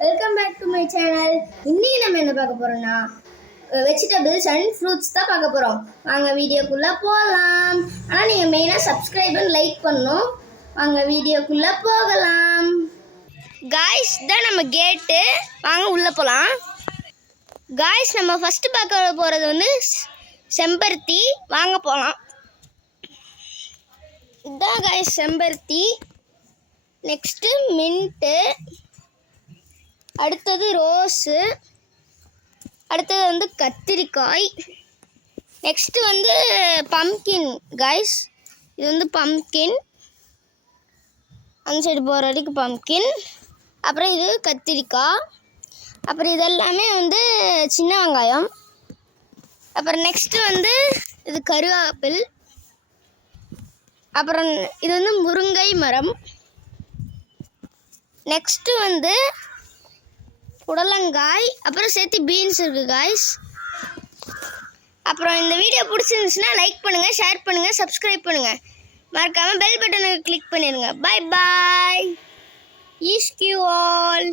Welcome back to my channel. இன்னைக்கு நம்ம என்ன பார்க்க போறோம்னா வெஜிடபிள்ஸ் அண்ட் ஃப்ரூட்ஸ் தான் பார்க்க போறோம். வாங்க வீடியோக்குள்ள போகலாம். ஆனால் நீங்கள் மெயினாக சப்ஸ்கிரைப் அண்ட் லைக் பண்ணணும். வாங்க வீடியோக்குள்ள போகலாம். காய்ஸ் தான் நம்ம கேட்டு. வாங்க உள்ளே போகலாம். காய்ஸ் நம்ம ஃபஸ்ட்டு பார்க்க போகிறது வந்து செம்பருத்தி. வாங்க போகலாம். இதுதான் காய்ஸ் செம்பருத்தி. நெக்ஸ்ட்டு மின்ட்டு, அடுத்தது ரோஸு, அடுத்தது வந்து கத்திரிக்காய், நெக்ஸ்ட்டு வந்து பம்கின் காய்ஸ். இது வந்து பம்கின், அந்த சைடு போகிற வரைக்கும் பம்கின். அப்புறம் இது கத்திரிக்காய். அப்புறம் இதெல்லாமே வந்து சின்ன வெங்காயம். அப்புறம் நெக்ஸ்ட்டு வந்து இது கருவேப்பில். அப்புறம் இது வந்து முருங்கை மரம். நெக்ஸ்ட்டு வந்து புடலங்காய். அப்புறம் சேர்த்து பீன்ஸ் இருக்குது காய்ஸ். அப்புறம் இந்த வீடியோ பிடிச்சிருந்துச்சுன்னா லைக் பண்ணுங்கள், ஷேர் பண்ணுங்கள், சப்ஸ்கிரைப் பண்ணுங்கள். மறக்காமல் பெல் பட்டனை கிளிக் பண்ணிடுங்க. Bye bye. See you all.